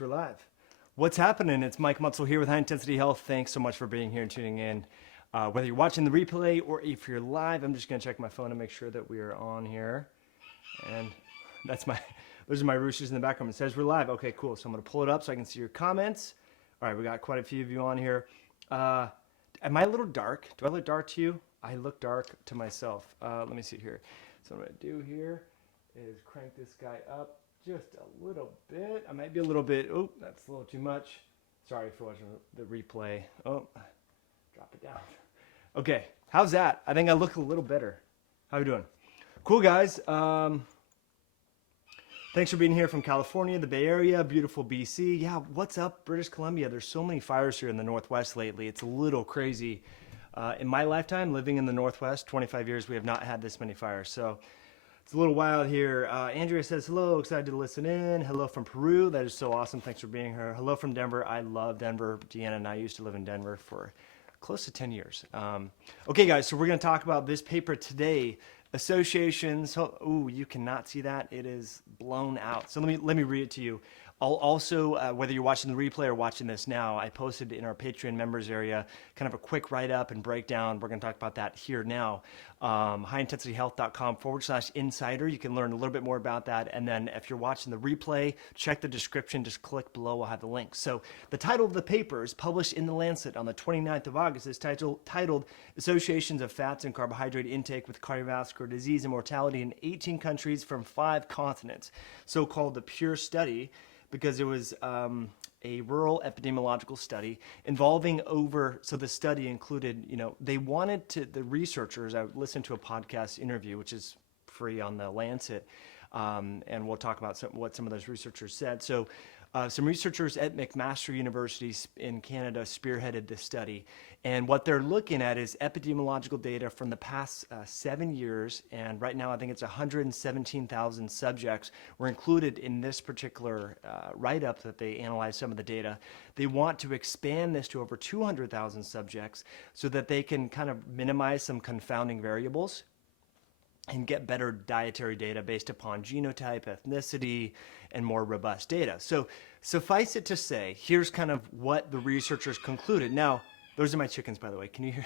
We're live. What's happening? It's Mike Mutzel here with High Intensity Health. Thanks so much for being here and tuning in. Whether you're watching the replay or if you're live, I'm just going to check my phone to make sure that we are on here. And those are my roosters in the background. It says we're live. Okay, cool. So I'm going to pull it up so I can see your comments. All right, we got quite a few of you on here. Am I a little dark? Do I look dark to you? I look dark to myself. Let me see here. So what I'm going to do here is crank this guy up just a little bit. I might be a little bit, oh, that's a little too much. Sorry for watching the replay. Oh, drop it down. Okay, how's that? I think I look a little better. How are you doing? Cool, guys. Thanks for being here from California, the Bay Area, beautiful BC. Yeah, what's up, British Columbia? There's so many fires here in the Northwest lately. It's a little crazy. In my lifetime, living in the Northwest, 25 years, we have not had this many fires. So it's a little wild here. Andrea says, hello, excited to listen in. Hello from Peru. That is so awesome. Thanks for being here. Hello from Denver. I love Denver. Deanna and I used to live in Denver for close to 10 years. Okay, guys, so we're going to talk about this paper today. Associations. Oh, you cannot see that. It is blown out. So let me read it to you. I'll also, whether you're watching the replay or watching this now, I posted in our Patreon members area kind of a quick write-up and breakdown. We're going to talk about that here now. highintensityhealth.com/insider. You can learn a little bit more about that. And then if you're watching the replay, check the description. Just click below. I'll have the link. So the title of the paper is published in The Lancet on the 29th of August. It's titled Associations of Fats and Carbohydrate Intake with Cardiovascular Disease and Mortality in 18 Countries from 5 Continents, so-called the PURE study, because it was a rural epidemiological study involving so the study included, they wanted the researchers, I listened to a podcast interview, which is free on the Lancet, and we'll talk about what some of those researchers said. So some researchers at McMaster University in Canada spearheaded this study. And what they're looking at is epidemiological data from the past 7 years. And right now, I think it's 117,000 subjects were included in this particular write-up that they analyzed some of the data. They want to expand this to over 200,000 subjects so that they can kind of minimize some confounding variables and get better dietary data based upon genotype, ethnicity, and more robust data. So suffice it to say, here's kind of what the researchers concluded. Now, those are my chickens, by the way. Can you hear?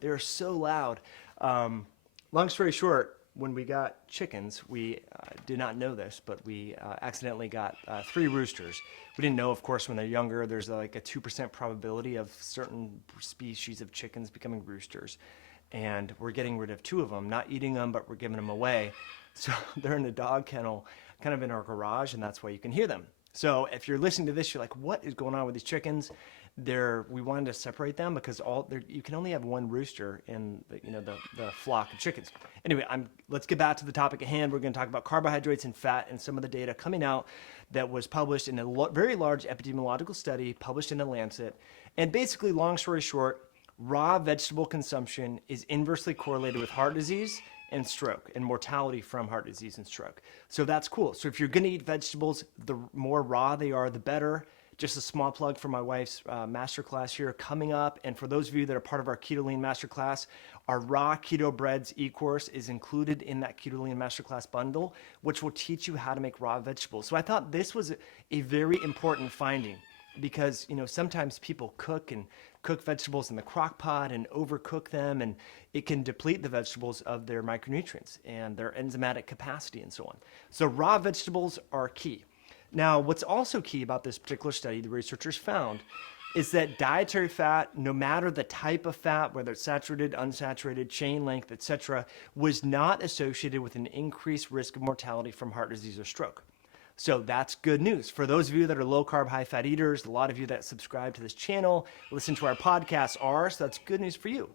They are so loud. Long story short, when we got chickens, we did not know this, but we accidentally got 3 roosters. We didn't know, of course, when they're younger, there's like a 2% probability of certain species of chickens becoming roosters. And we're getting rid of 2 of them, not eating them, but we're giving them away. So they're in a dog kennel, kind of in our garage, and that's why you can hear them. So if you're listening to this, you're like, what is going on with these chickens? We wanted to separate them because you can only have 1 rooster in the flock of chickens. Anyway, let's get back to the topic at hand. We're going to talk about carbohydrates and fat and some of the data coming out that was published in a very large epidemiological study published in The Lancet. And basically, long story short, raw vegetable consumption is inversely correlated with heart disease and stroke and mortality from heart disease and stroke. So that's cool. So if you're going to eat vegetables, the more raw they are, the better. Just a small plug for my wife's masterclass here coming up. And for those of you that are part of our Keto Lean Masterclass, our raw keto breads e-course is included in that Keto Lean Masterclass bundle, which will teach you how to make raw vegetables. So I thought this was a very important finding because, sometimes people cook vegetables in the crock pot and overcook them, and it can deplete the vegetables of their micronutrients and their enzymatic capacity and so on. So raw vegetables are key. Now, what's also key about this particular study, the researchers found, is that dietary fat, no matter the type of fat, whether it's saturated, unsaturated, chain length, etc., was not associated with an increased risk of mortality from heart disease or stroke. So that's good news. For those of you that are low-carb, high-fat eaters, a lot of you that subscribe to this channel, listen to our podcasts so that's good news for you.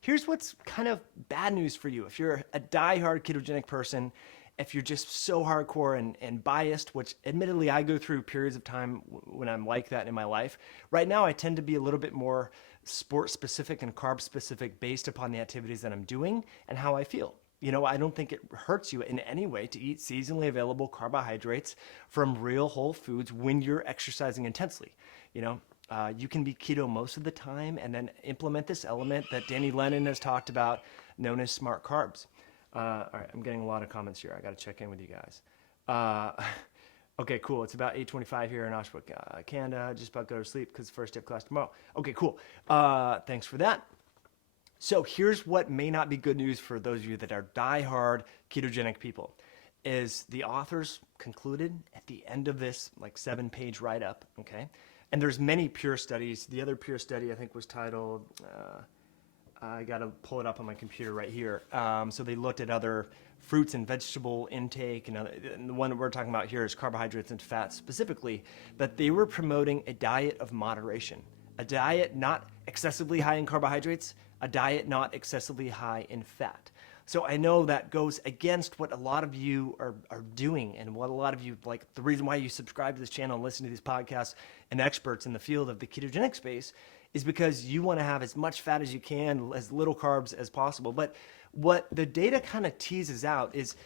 Here's what's kind of bad news for you. If you're a die-hard ketogenic person, if you're just so hardcore and biased, which admittedly I go through periods of time when I'm like that in my life. Right now, I tend to be a little bit more sport-specific and carb-specific based upon the activities that I'm doing and how I feel. I don't think it hurts you in any way to eat seasonally available carbohydrates from real whole foods when you're exercising intensely. You can be keto most of the time and then implement this element that Danny Lennon has talked about known as smart carbs. All right, I'm getting a lot of comments here. I got to check in with you guys. Okay, cool. It's about 8:25 here in Oshawa, Canada. Just about to go to sleep because first day of class tomorrow. Okay, cool. Thanks for that. So here's what may not be good news for those of you that are diehard ketogenic people, is the authors concluded at the end of this like 7-page write-up, okay? And there's many pure studies. The other pure study I think was titled, I got to pull it up on my computer right here. So they looked at other fruits and vegetable intake, and the one that we're talking about here is carbohydrates and fats specifically, but they were promoting a diet of moderation, a diet not excessively high in carbohydrates, a diet not excessively high in fat. So I know that goes against what a lot of you are doing, and what a lot of you, like the reason why you subscribe to this channel and listen to these podcasts and experts in the field of the ketogenic space is because you want to have as much fat as you can, as little carbs as possible. But what the data kind of teases out is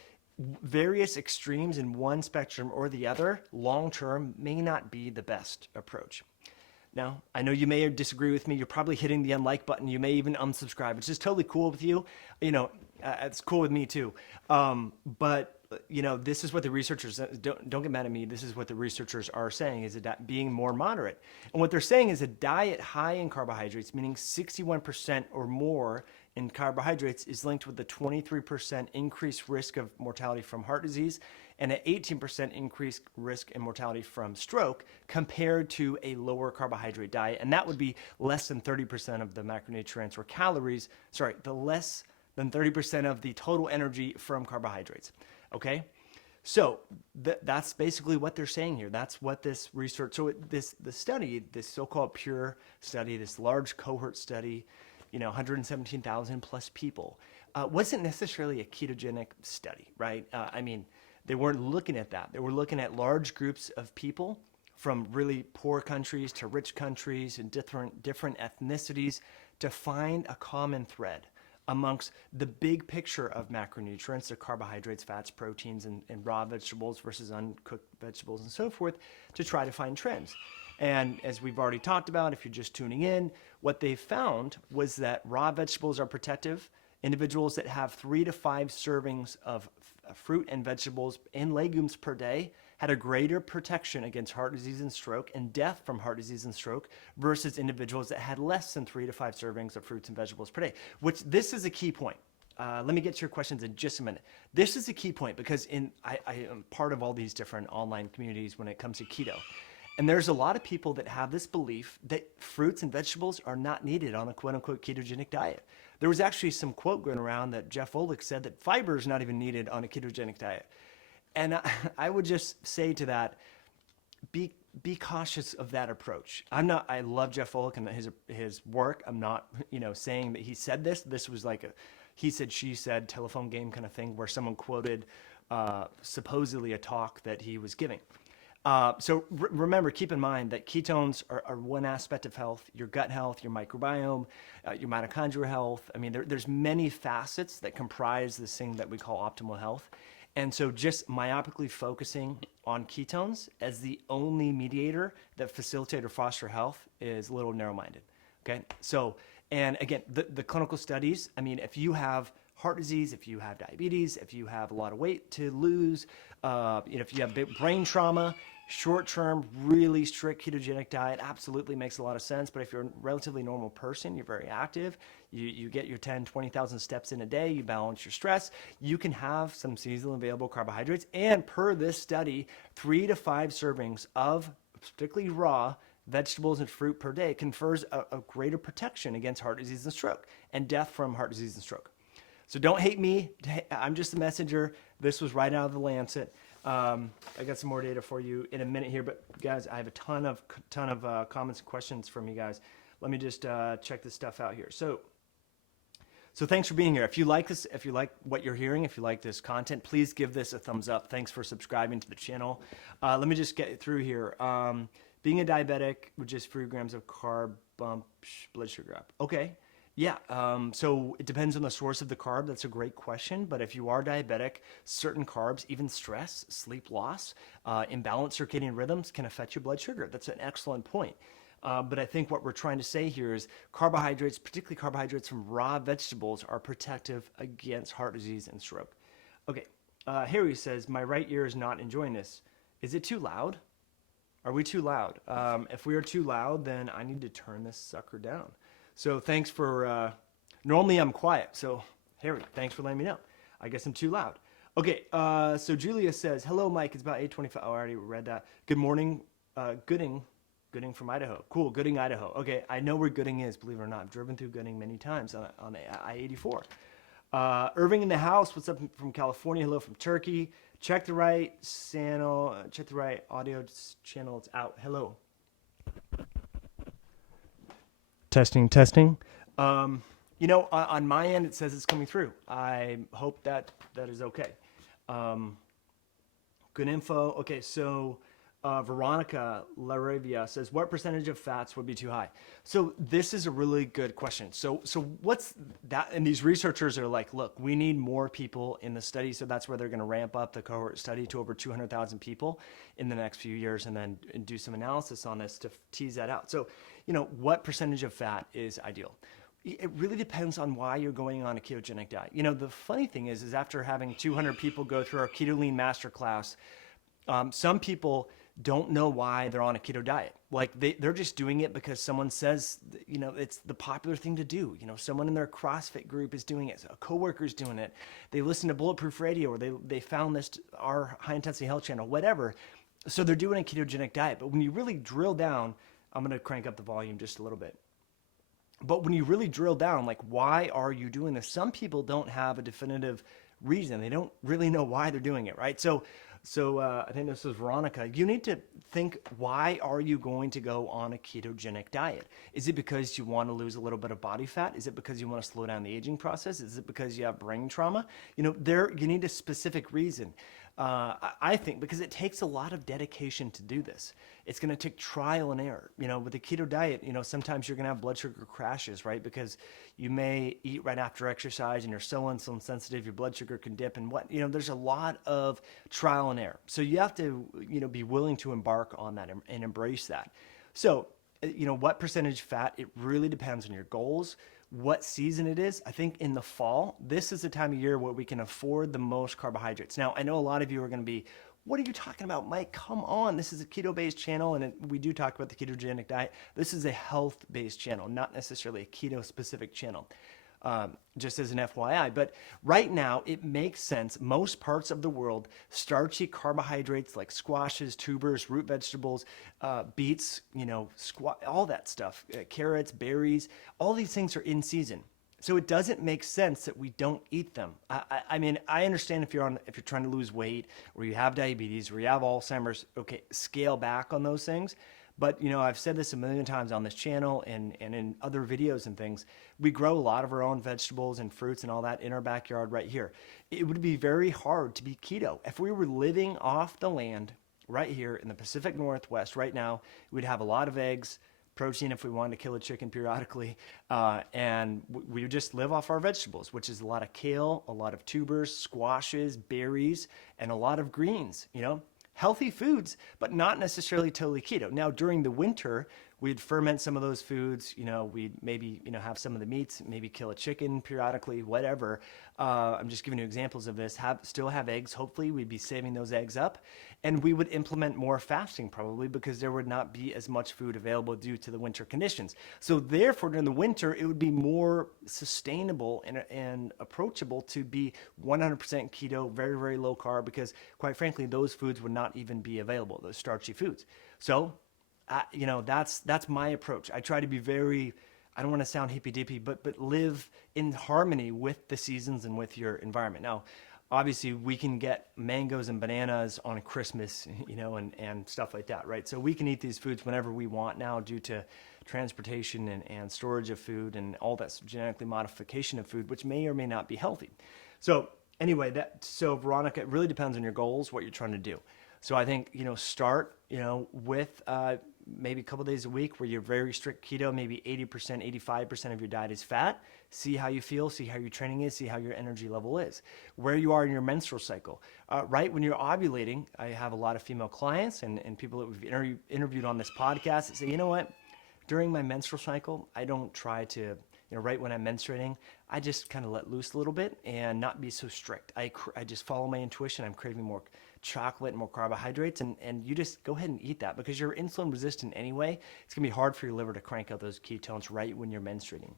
various extremes in one spectrum or the other, long-term, may not be the best approach. Now, I know you may disagree with me. You're probably hitting the unlike button. You may even unsubscribe, which is totally cool with you. It's cool with me too. But this is what the researchers, don't get mad at me. This is what the researchers are saying, is that being more moderate. And what they're saying is a diet high in carbohydrates, meaning 61% or more in carbohydrates, is linked with a 23% increased risk of mortality from heart disease and an 18% increased risk in mortality from stroke compared to a lower carbohydrate diet. And that would be less than 30% of the macronutrients or calories, the less than 30% of the total energy from carbohydrates. Okay? So that's basically what they're saying here. That's what this research, the study, this so-called pure study, this large cohort study, 117,000 plus people, wasn't necessarily a ketogenic study, right? They weren't looking at that. They were looking at large groups of people from really poor countries to rich countries and different ethnicities to find a common thread amongst the big picture of macronutrients, the carbohydrates, fats, proteins, and raw vegetables versus uncooked vegetables and so forth, to try to find trends. And as we've already talked about, if you're just tuning in, what they found was that raw vegetables are protective. Individuals that have 3 to 5 servings of fruit and vegetables and legumes per day had a greater protection against heart disease and stroke and death from heart disease and stroke versus individuals that had less than 3 to 5 servings of fruits and vegetables per day, which this is a key point. Let me get to your questions in just a minute. This is a key point because I am part of all these different online communities when it comes to keto. And there's a lot of people that have this belief that fruits and vegetables are not needed on a quote-unquote ketogenic diet. There was actually some quote going around that Jeff Volek said that fiber is not even needed on a ketogenic diet. And I would just say to that, be cautious of that approach. I love Jeff Volek and his work. I'm not, saying that he said this. This was like a he said, she said telephone game kind of thing where someone quoted supposedly a talk that he was giving. So remember, keep in mind that ketones are one aspect of health: your gut health, your microbiome, your mitochondrial health. There's many facets that comprise this thing that we call optimal health. And so just myopically focusing on ketones as the only mediator that facilitate or foster health is a little narrow-minded. Okay. So, and again, the clinical studies, if you have heart disease, if you have diabetes, if you have a lot of weight to lose, if you have big brain trauma, short-term, really strict ketogenic diet absolutely makes a lot of sense. But if you're a relatively normal person, you're very active, you get your 10, 20,000 steps in a day, you balance your stress, you can have some seasonally available carbohydrates. And per this study, 3 to 5 servings of particularly raw vegetables and fruit per day confers a greater protection against heart disease and stroke and death from heart disease and stroke. So don't hate me. I'm just a messenger. This was right out of the Lancet. I got some more data for you in a minute here, but guys, I have a ton of comments and questions from you guys. Let me just check this stuff out here. So thanks for being here. If you like this, if you like what you're hearing, if you like this content, please give this a thumbs up. Thanks for subscribing to the channel. Let me just get through here. Being a diabetic with just 3 grams of carb bump blood sugar up. Okay. Yeah, so it depends on the source of the carb. That's a great question. But if you are diabetic, certain carbs, even stress, sleep loss, imbalanced circadian rhythms can affect your blood sugar. That's an excellent point. But I think what we're trying to say here is carbohydrates, particularly carbohydrates from raw vegetables, are protective against heart disease and stroke. Okay, Harry says, my right ear is not enjoying this. Is it too loud? Are we too loud? If we are too loud, then I need to turn this sucker down. So thanks for, normally I'm quiet. So Harry, thanks for letting me know. I guess I'm too loud. Okay, so Julia says, hello, Mike. It's about 8:25. Oh, I already read that. Good morning, Gooding from Idaho. Cool, Gooding, Idaho. Okay, I know where Gooding is, believe it or not. I've driven through Gooding many times on I-84. Irving in the house. What's up from California? Hello from Turkey. Check the right channel. Check the right audio channel. It's out. Hello. Testing, testing. On my end, it says it's coming through. I hope that is okay. Good info. Okay, so Veronica Laravia says, what percentage of fats would be too high? So this is a really good question. So what's that? And these researchers are like, look, we need more people in the study. So that's where they're going to ramp up the cohort study to over 200,000 people in the next few years, and then do some analysis on this to tease that out. So, what percentage of fat is ideal? It really depends on why you're going on a ketogenic diet. The funny thing is after having 200 people go through our Keto Lean Masterclass, some people don't know why they're on a keto diet. Like they're just doing it because someone says, it's the popular thing to do. Someone in their CrossFit group is doing it. A coworker's doing it. They listen to Bulletproof Radio, or they found our high intensity health channel, whatever. So they're doing a ketogenic diet. But when you really drill down, I'm going to crank up the volume just a little bit. But when you really drill down, like, why are you doing this? Some people don't have a definitive reason. They don't really know why they're doing it, right? So I think this is Veronica. You need to think, why are you going to go on a ketogenic diet? Is it because you want to lose a little bit of body fat? Is it because you want to slow down the aging process? Is it because you have brain trauma? You need a specific reason. I think because it takes a lot of dedication to do this. It's going to take trial and error. With the keto diet, sometimes you're going to have blood sugar crashes, right? Because you may eat right after exercise and you're so insulin sensitive, your blood sugar can dip, and there's a lot of trial and error. So you have to, be willing to embark on that and embrace that. So, what percentage fat, it really depends on your goals, what season it is. I think in the fall, this is the time of year where we can afford the most carbohydrates. Now, I know a lot of you are going to be, what are you talking about, Mike? Come on. This is a keto-based channel, and we do talk about the ketogenic diet. This is a health-based channel, not necessarily a keto-specific channel, just as an FYI. But right now, it makes sense. Most parts of the world, starchy carbohydrates like squashes, tubers, root vegetables, beets, all that stuff, carrots, berries, all these things are in season. So it doesn't make sense that we don't eat them. I mean, I understand if you're trying to lose weight, or you have diabetes, or you have Alzheimer's, okay, scale back on those things. But, I've said this a million times on this channel and in other videos and things. We grow a lot of our own vegetables and fruits and all that in our backyard right here. It would be very hard to be keto. If we were living off the land right here in the Pacific Northwest right now, we'd have a lot of eggs, protein if we wanted to kill a chicken periodically, and we would just live off our vegetables, which is a lot of kale, a lot of tubers, squashes, berries, and a lot of greens, healthy foods, but not necessarily totally keto. Now, during the winter, we'd ferment some of those foods. We'd maybe, have some of the meats, maybe kill a chicken periodically, whatever. I'm just giving you examples of this. Still have eggs. Hopefully, we'd be saving those eggs up. And we would implement more fasting probably, because there would not be as much food available due to the winter conditions. So therefore, during the winter, it would be more sustainable and approachable to be 100% keto, very, very low carb, because quite frankly, those foods would not even be available, those starchy foods. So, that's my approach. I try to be very, I don't want to sound hippy-dippy, but live in harmony with the seasons and with your environment. Now, obviously, we can get mangoes and bananas on Christmas, and stuff like that, right? So we can eat these foods whenever we want now due to transportation and storage of food and all that genetically modification of food, which may or may not be healthy. So anyway, so Veronica, it really depends on your goals, what you're trying to do. So I think, start, with maybe a couple days a week where you're very strict keto, maybe 80%, 85% of your diet is fat. See how you feel, see how your training is, see how your energy level is, where you are in your menstrual cycle. Right when you're ovulating, I have a lot of female clients and people that we've interviewed on this podcast that say, you know what, during my menstrual cycle, I don't try to, right when I'm menstruating, I just kind of let loose a little bit and not be so strict. I just follow my intuition. I'm craving more chocolate and more carbohydrates, and you just go ahead and eat that because you're insulin resistant anyway. It's going to be hard for your liver to crank out those ketones right when you're menstruating.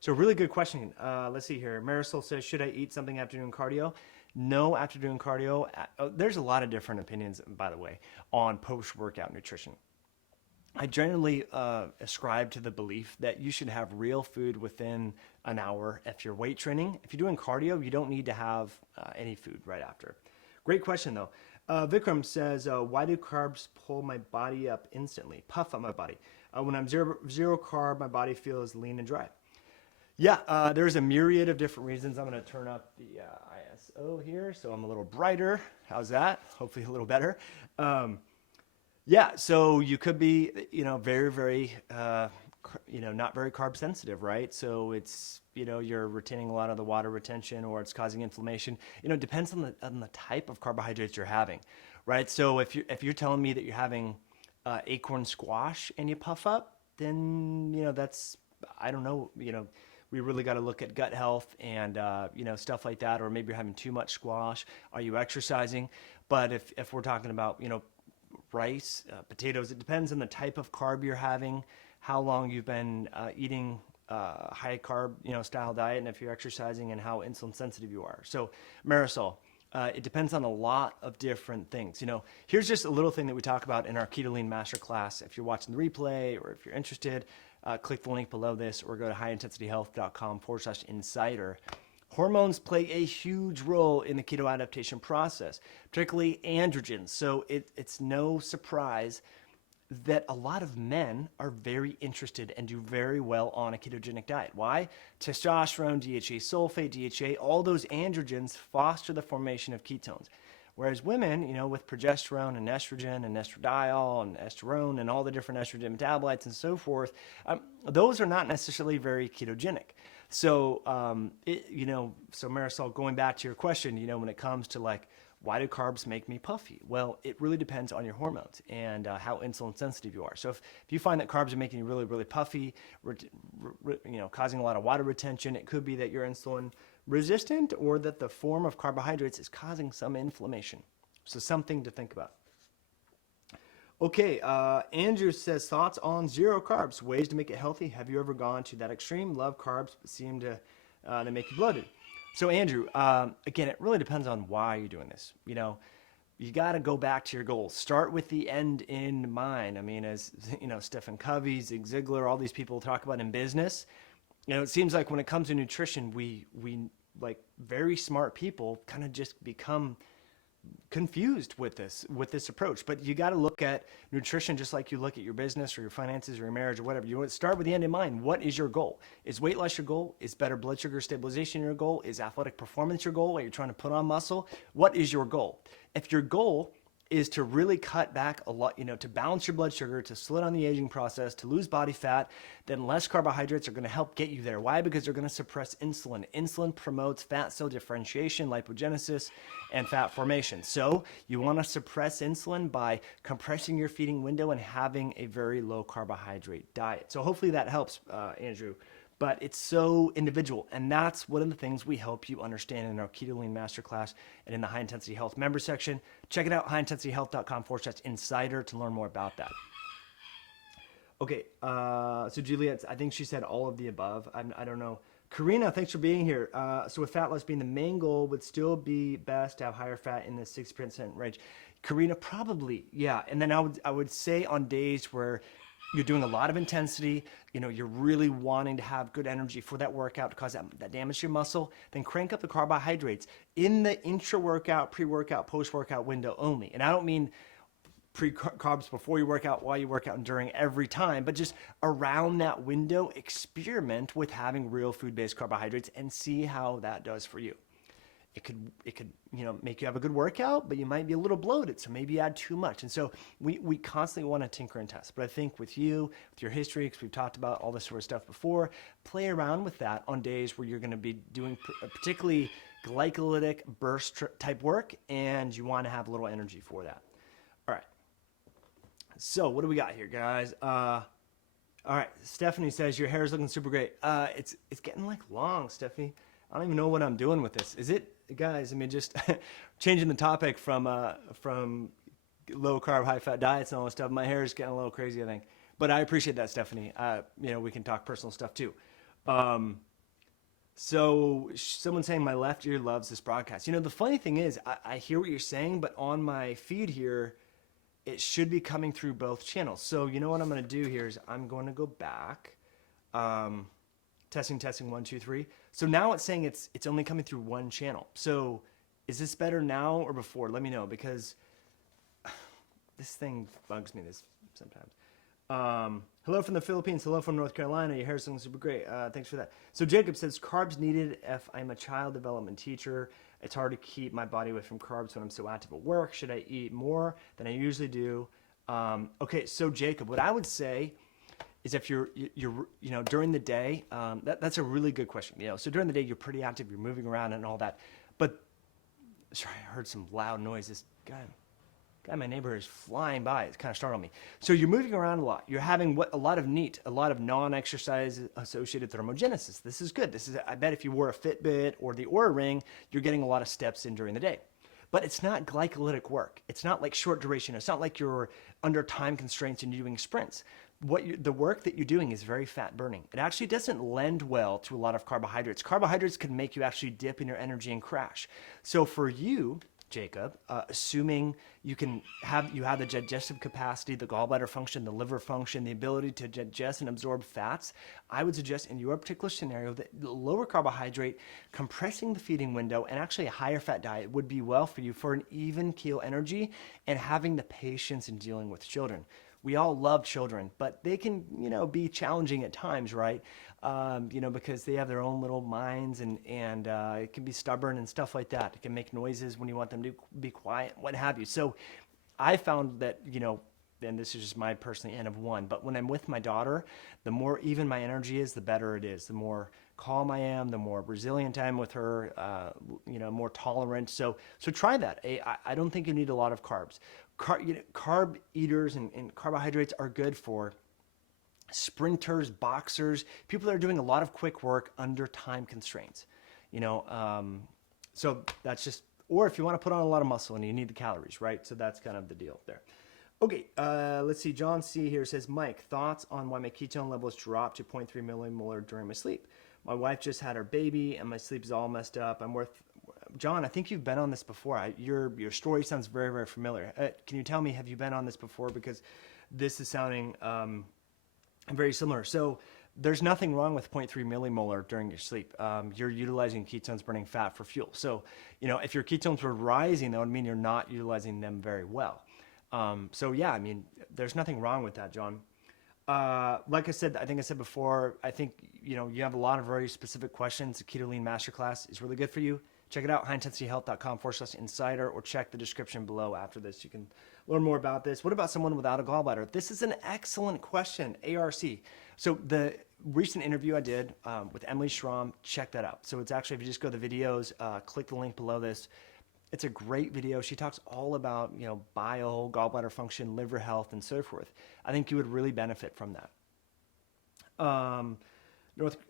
So really good question. Let's see here. Marisol says, should I eat something after doing cardio? No, after doing cardio. There's a lot of different opinions, by the way, on post-workout nutrition. I generally ascribe to the belief that you should have real food within an hour if you're weight training. If you're doing cardio, you don't need to have any food right after. Great question, though. Vikram says, why do carbs pull my body up instantly, puff up my body? When I'm zero carb, my body feels lean and dry. Yeah, there's a myriad of different reasons. I'm going to turn up the ISO here so I'm a little brighter. How's that? Hopefully a little better. Yeah, so you could be, very, very, not very carb sensitive, right? So it's, you're retaining a lot of the water retention, or it's causing inflammation. It depends on the type of carbohydrates you're having, right? So if you're telling me that you're having acorn squash and you puff up, then, that's, I don't know, we really got to look at gut health and, stuff like that, or maybe you're having too much squash. Are you exercising? But if we're talking about, rice, potatoes, it depends on the type of carb you're having, how long you've been eating high carb, style diet, and if you're exercising, and how insulin sensitive you are. So Marisol, it depends on a lot of different things. Here's just a little thing that we talk about in our Keto Lean Masterclass. If you're watching the replay, or if you're interested, click the link below this, or go to highintensityhealth.com/insider. Hormones play a huge role in the keto adaptation process, particularly androgens. So it's no surprise that a lot of men are very interested and do very well on a ketogenic diet. Why? Testosterone, DHA sulfate, DHA, all those androgens foster the formation of ketones. Whereas women, with progesterone and estrogen and estradiol and estrone and all the different estrogen metabolites and so forth, those are not necessarily very ketogenic. So, so Marisol, going back to your question, when it comes to why do carbs make me puffy? Well, it really depends on your hormones and how insulin sensitive you are. So if you find that carbs are making you really, really puffy, causing a lot of water retention, it could be that you're insulin resistant, or that the form of carbohydrates is causing some inflammation. So something to think about. Okay, Andrew says, thoughts on zero carbs, ways to make it healthy. Have you ever gone to that extreme? Love carbs, but seem to they make you bloated. So Andrew, again, it really depends on why you're doing this. You got to go back to your goals. Start with the end in mind. I mean, as Stephen Covey, Zig Ziglar, all these people talk about in business. It seems like when it comes to nutrition, we like very smart people kind of just become confused with this approach. But you got to look at nutrition just like you look at your business or your finances or your marriage or whatever. You want to start with the end in mind. What is your goal? Is weight loss your goal? Is better blood sugar stabilization your goal? Is athletic performance your goal? Are you trying to put on muscle? What is your goal? If your goal is to really cut back a lot, to balance your blood sugar, to slow down the aging process, to lose body fat, then less carbohydrates are going to help get you there. Why? Because they're going to suppress insulin. Insulin promotes fat cell differentiation, lipogenesis, and fat formation. So you want to suppress insulin by compressing your feeding window and having a very low carbohydrate diet. So hopefully that helps, Andrew. But it's so individual, and that's one of the things we help you understand in our Keto Lean Masterclass and in the High Intensity Health member section. Check it out, highintensityhealth.com/insider to learn more about that. Okay, so Juliet, I think she said all of the above. I don't know. Karina, thanks for being here. So with fat loss being the main goal, would still be best to have higher fat in the 6% range. Karina, probably, yeah. And then I would say on days where you're doing a lot of intensity, you're really wanting to have good energy for that workout to cause that damage to your muscle, then crank up the carbohydrates in the intra-workout, pre-workout, post-workout window only. And I don't mean pre-carbs before you work out, while you work out, and during every time, but just around that window, experiment with having real food-based carbohydrates and see how that does for you. It could make you have a good workout, but you might be a little bloated, so maybe you add too much. And so we constantly want to tinker and test. But I think with you, with your history, because we've talked about all this sort of stuff before, play around with that on days where you're going to be doing particularly glycolytic burst type work, and you want to have a little energy for that. All right. So what do we got here, guys? All right. Stephanie says your hair is looking super great. It's getting long, Stephanie. I don't even know what I'm doing with this. Is it guys, I mean, just changing the topic from low carb, high fat diets and all this stuff. My hair is getting a little crazy, I think. But I appreciate that, Stephanie. We can talk personal stuff too. Um, so someone saying my left ear loves this broadcast. The funny thing is, I hear what you're saying, but on my feed here, it should be coming through both channels. So you know what I'm going to do here is I'm going to go back. Testing, 1, 2, 3. So now it's saying it's only coming through one channel. So is this better now or before? Let me know, because this thing bugs me this sometimes. Hello from the Philippines. Hello from North Carolina. Your hair's looking super great. Thanks for that. So Jacob says, carbs needed if I'm a child development teacher. It's hard to keep my body away from carbs when I'm so active at work. Should I eat more than I usually do? Okay, so Jacob, what I would say is if you're during the day, that's a really good question. So during the day, you're pretty active, you're moving around and all that. But, sorry, I heard some loud noise. This guy in my neighborhood is flying by. It's kind of startled me. So you're moving around a lot. You're having a lot of NEAT, a lot of non-exercise associated thermogenesis. This is good. I bet if you wore a Fitbit or the Oura Ring, you're getting a lot of steps in during the day. But it's not glycolytic work. It's not like short duration. It's not like you're under time constraints and you're doing sprints. The work that you're doing is very fat burning. It actually doesn't lend well to a lot of carbohydrates. Carbohydrates can make you actually dip in your energy and crash. So for you, Jacob, assuming you have the digestive capacity, the gallbladder function, the liver function, the ability to digest and absorb fats, I would suggest in your particular scenario that lower carbohydrate, compressing the feeding window, and actually a higher fat diet would be well for you for an even keel energy and having the patience in dealing with children. We all love children, but they can, be challenging at times, right? Because they have their own little minds and it can be stubborn and stuff like that. It can make noises when you want them to be quiet, what have you. So I found that, and this is just my personal N of 1, but when I'm with my daughter, the more even my energy is, the better it is. The more calm I am, the more resilient I am with her, more tolerant. So try that. I don't think you need a lot of carbs. Carb eaters and carbohydrates are good for sprinters, boxers, people that are doing a lot of quick work under time constraints. So that's just, or if you want to put on a lot of muscle and you need the calories, right? So that's kind of the deal there. Okay, let's see. John C. here says, Mike, thoughts on why my ketone levels dropped to 0.3 millimolar during my sleep? My wife just had her baby and my sleep is all messed up. John, I think you've been on this before. Your story sounds very, very familiar. Can you tell me, have you been on this before? Because this is sounding very similar. So there's nothing wrong with 0.3 millimolar during your sleep. You're utilizing ketones burning fat for fuel. So, if your ketones were rising, that would mean you're not utilizing them very well. There's nothing wrong with that, John. Like I said, I think I said before, I think, you have a lot of very specific questions. The Keto Lean Masterclass is really good for you. Check it out, highintensityhealth.com/insider, or check the description below after this. You can learn more about this. What about someone without a gallbladder? This is an excellent question, ARC. So the recent interview I did with Emily Schramm, check that out. So it's actually, if you just go to the videos, click the link below this. It's a great video. She talks all about, bile, gallbladder function, liver health, and so forth. I think you would really benefit from that.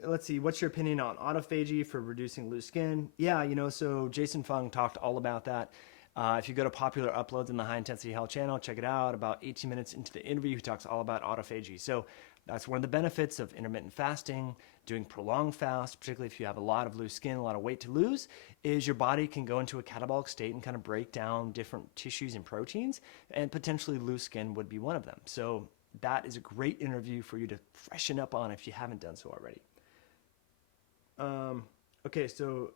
Let's see, what's your opinion on autophagy for reducing loose skin? Yeah, so Jason Fung talked all about that. If you go to popular uploads in the High Intensity Health channel, check it out. About 18 minutes into the interview, he talks all about autophagy. So that's one of the benefits of intermittent fasting, doing prolonged fast, particularly if you have a lot of loose skin, a lot of weight to lose, is your body can go into a catabolic state and kind of break down different tissues and proteins, and potentially loose skin would be one of them. So that is a great interview for you to freshen up on if you haven't done so already. Okay, so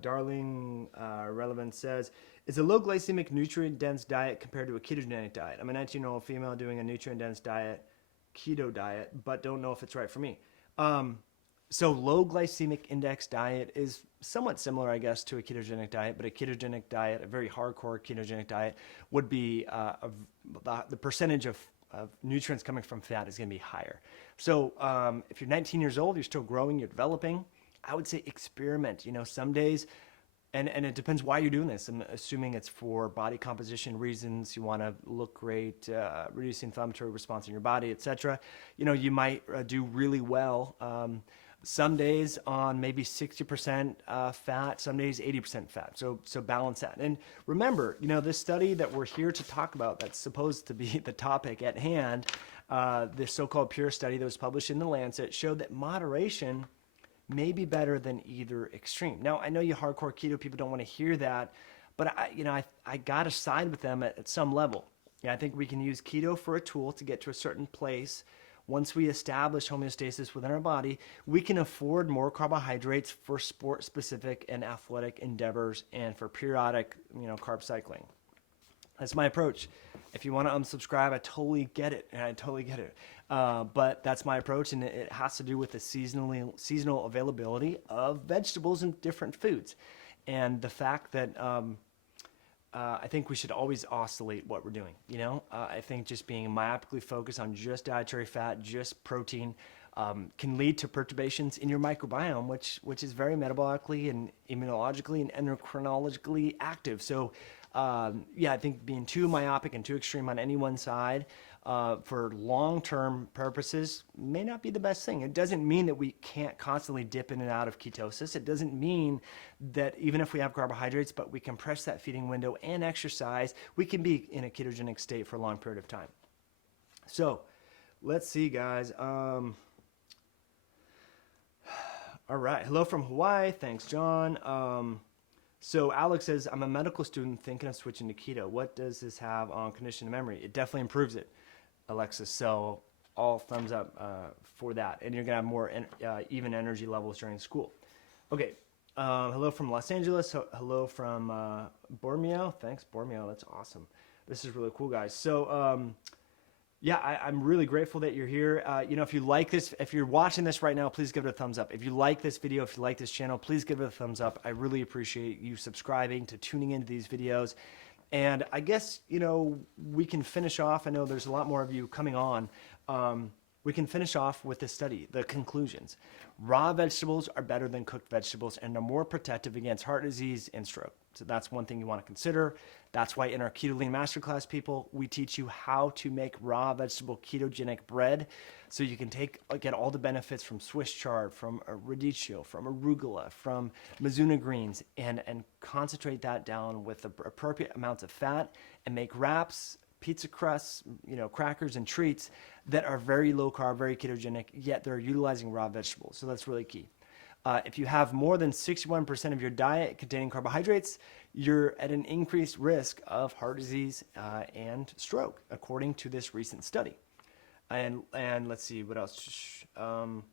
Darling Relevant says, is a low glycemic nutrient-dense diet compared to a ketogenic diet? I'm a 19-year-old female doing a nutrient-dense diet, keto diet, but don't know if it's right for me. So low glycemic index diet is somewhat similar, I guess, to a ketogenic diet, but a ketogenic diet, a very hardcore ketogenic diet, would be the percentage of nutrients coming from fat is going to be higher. So if you're 19 years old, you're still growing, you're developing, I would say experiment. Some days, and it depends why you're doing this. I'm assuming it's for body composition reasons. You want to look great, reduce the inflammatory response in your body, etc. You might do really well. some days on maybe 60% fat, some days 80% fat. So balance that. And remember, this study that we're here to talk about, that's supposed to be the topic at hand, this so-called pure study that was published in the Lancet, showed that moderation may be better than either extreme. Now, I know you hardcore keto people don't want to hear that, but I got to side with them at some level. Yeah, I think we can use keto for a tool to get to a certain place. Once we establish homeostasis within our body, we can afford more carbohydrates for sport-specific and athletic endeavors and for periodic, carb cycling. That's my approach. If you want to unsubscribe, I totally get it. But that's my approach, and it has to do with the seasonal availability of vegetables and different foods. And the fact that I think we should always oscillate what we're doing. I think just being myopically focused on just dietary fat, just protein, can lead to perturbations in your microbiome, which is very metabolically and immunologically and endocrinologically active. So, I think being too myopic and too extreme on any one side for long-term purposes may not be the best thing. It doesn't mean that we can't constantly dip in and out of ketosis. It doesn't mean that even if we have carbohydrates, but we compress that feeding window and exercise, we can be in a ketogenic state for a long period of time. So let's see, guys. All right. Hello from Hawaii. Thanks, John. So Alex says, I'm a medical student thinking of switching to keto. What does this have on cognition and memory? It definitely improves it, Alexis. So all thumbs up for that. And you're going to have more even energy levels during school. Okay. Hello from Los Angeles. Hello from Bormio. Thanks, Bormio. That's awesome. This is really cool, guys. So I'm really grateful that you're here. If you like this, if you're watching this right now, please give it a thumbs up. If you like this video, if you like this channel, please give it a thumbs up. I really appreciate you subscribing, to tuning into these videos. And I guess, we can finish off. I know there's a lot more of you coming on. We can finish off with this study, the conclusions. Raw vegetables are better than cooked vegetables and are more protective against heart disease and stroke. So that's one thing you want to consider. That's why in our Keto Lean Masterclass, people, we teach you how to make raw vegetable ketogenic bread so you can get all the benefits from Swiss chard, from radicchio, from arugula, from Mizuna greens, and concentrate that down with the appropriate amounts of fat and make wraps, pizza crusts, crackers and treats that are very low carb, very ketogenic, yet they're utilizing raw vegetables. So that's really key. If you have more than 61% of your diet containing carbohydrates, you're at an increased risk of heart disease and stroke, according to this recent study. And let's see what else. And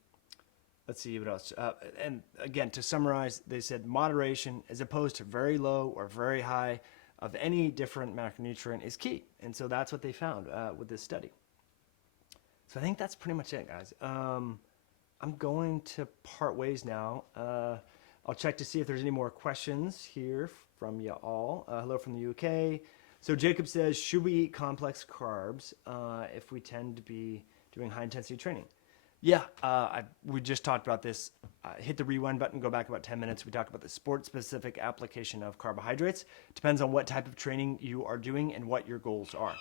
again, to summarize, they said moderation as opposed to very low or very high of any different macronutrient is key. And so that's what they found with this study. So I think that's pretty much it, guys. I'm going to part ways now. I'll check to see if there's any more questions here from you all. Hello from the UK. So Jacob says, should we eat complex carbs if we tend to be doing high intensity training? Yeah, we just talked about this. Hit the rewind button, go back about 10 minutes. We talked about the sport-specific application of carbohydrates. Depends on what type of training you are doing and what your goals are.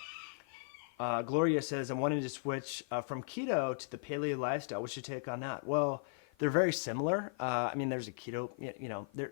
Gloria says, I'm wanting to switch from keto to the paleo lifestyle. What's your take on that? Well, they're very similar. There's a keto, they're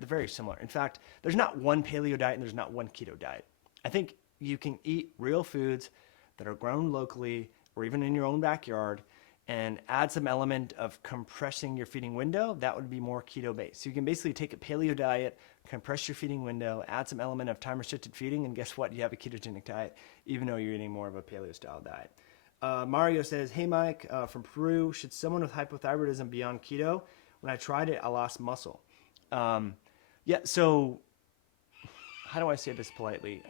very similar. In fact, there's not one paleo diet and there's not one keto diet. I think you can eat real foods that are grown locally or even in your own backyard and add some element of compressing your feeding window. That would be more keto based. So you can basically take a paleo diet, compress your feeding window, add some element of time restricted feeding, and guess what? You have a ketogenic diet, even though you're eating more of a paleo style diet. Mario says, hey Mike, from Peru, should someone with hypothyroidism be on keto? When I tried it, I lost muscle. So how do I say this politely?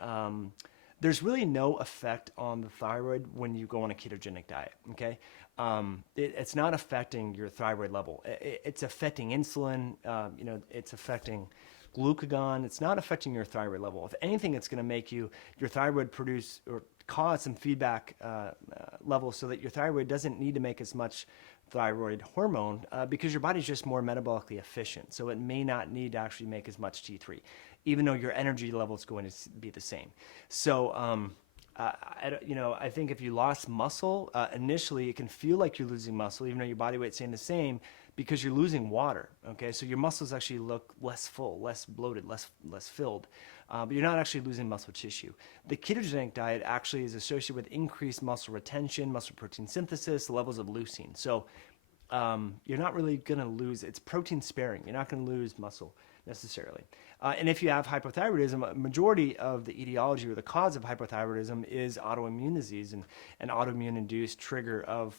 There's really no effect on the thyroid when you go on a ketogenic diet, okay? It's not affecting your thyroid level. It's affecting insulin, it's affecting glucagon. It's not affecting your thyroid level. If anything, it's going to make your thyroid produce or cause some feedback levels so that your thyroid doesn't need to make as much thyroid hormone because your body's just more metabolically efficient. So it may not need to actually make as much T3, even though your energy level is going to be the same. So I think if you lost muscle, initially it can feel like you're losing muscle, even though your body weight's staying the same, because you're losing water. Okay, so your muscles actually look less full, less bloated, less filled, but you're not actually losing muscle tissue. The ketogenic diet actually is associated with increased muscle retention, muscle protein synthesis, levels of leucine. So you're not really going to lose. It's protein sparing. You're not going to lose muscle necessarily. And if you have hypothyroidism, a majority of the etiology or the cause of hypothyroidism is autoimmune disease and an autoimmune induced trigger of,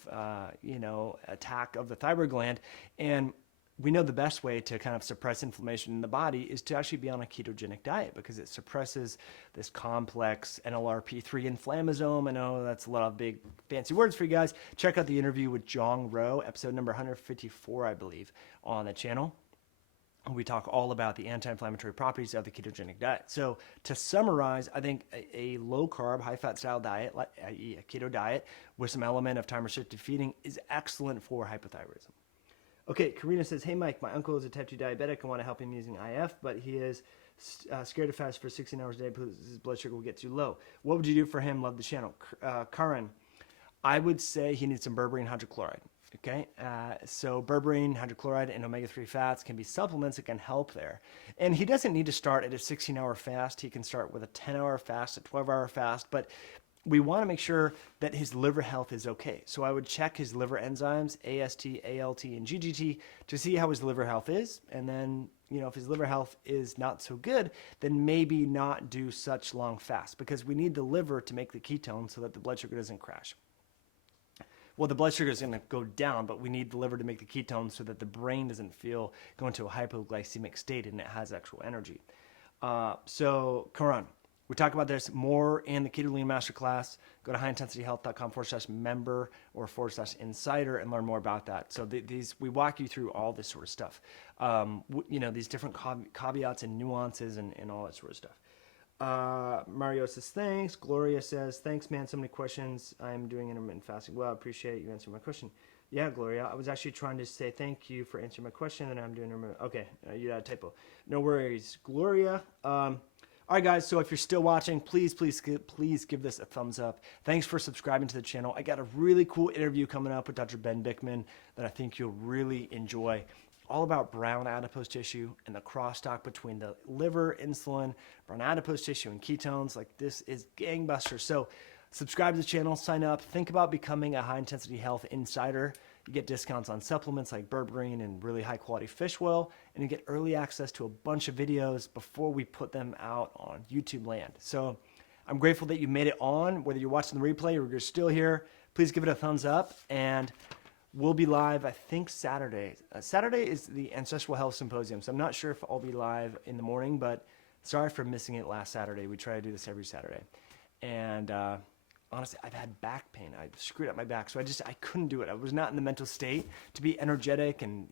attack of the thyroid gland. And we know the best way to kind of suppress inflammation in the body is to actually be on a ketogenic diet, because it suppresses this complex NLRP3 inflammasome. I know that's a lot of big fancy words for you guys. Check out the interview with Jong Rowe, episode number 154, I believe, on the channel. We talk all about the anti-inflammatory properties of the ketogenic diet. So to summarize, I think a low-carb, high-fat style diet, i.e. a keto diet, with some element of time-restricted feeding is excellent for hypothyroidism. Okay, Karina says, hey, Mike, my uncle is a type 2 diabetic. I want to help him using IF, but he is scared to fast for 16 hours a day because his blood sugar will get too low. What would you do for him? Love the channel. Karan, I would say he needs some berberine hydrochloride. Okay, so berberine, hydrochloride, and omega-3 fats can be supplements that can help there. And he doesn't need to start at a 16-hour fast. He can start with a 10-hour fast, a 12-hour fast, but we want to make sure that his liver health is okay. So I would check his liver enzymes, AST, ALT, and GGT, to see how his liver health is. And then, if his liver health is not so good, then maybe not do such long fasts, because we need the liver to make the ketones so that the blood sugar doesn't crash. Well, the blood sugar is going to go down, but we need the liver to make the ketones so that the brain doesn't go into a hypoglycemic state and it has actual energy. So, Karan, we talk about this more in the Keto Lean Masterclass. Go to highintensityhealth.com/member or /insider and learn more about that. So we walk you through all this sort of stuff. These different caveats and nuances and all that sort of stuff. Mario says, thanks. Gloria says, thanks, man. So many questions. I'm doing intermittent fasting. Well, I appreciate you answering my question. Yeah, Gloria. I was actually trying to say thank you for answering my question, and I'm doing intermittent. Okay, you had a typo. No worries, Gloria. All right, guys. So if you're still watching, please give this a thumbs up. Thanks for subscribing to the channel. I got a really cool interview coming up with Dr. Ben Bickman that I think you'll really enjoy. All about brown adipose tissue and the crosstalk between the liver, insulin, brown adipose tissue, and ketones. Like, this is gangbusters. So subscribe to the channel, sign up, think about becoming a high-intensity health insider. You get discounts on supplements like berberine and really high-quality fish oil, and you get early access to a bunch of videos before we put them out on YouTube land. So I'm grateful that you made it on, whether you're watching the replay or you're still here. Please give it a thumbs up, and we'll be live, I think, Saturday. Saturday is the Ancestral Health Symposium, so I'm not sure if I'll be live in the morning, but sorry for missing it last Saturday. We try to do this every Saturday. And honestly, I've had back pain. I screwed up my back, so I couldn't do it. I was not in the mental state to be energetic and,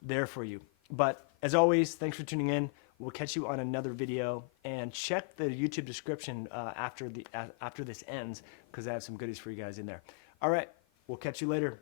there for you. But as always, thanks for tuning in. We'll catch you on another video, and check the YouTube description after this ends, because I have some goodies for you guys in there. All right, we'll catch you later.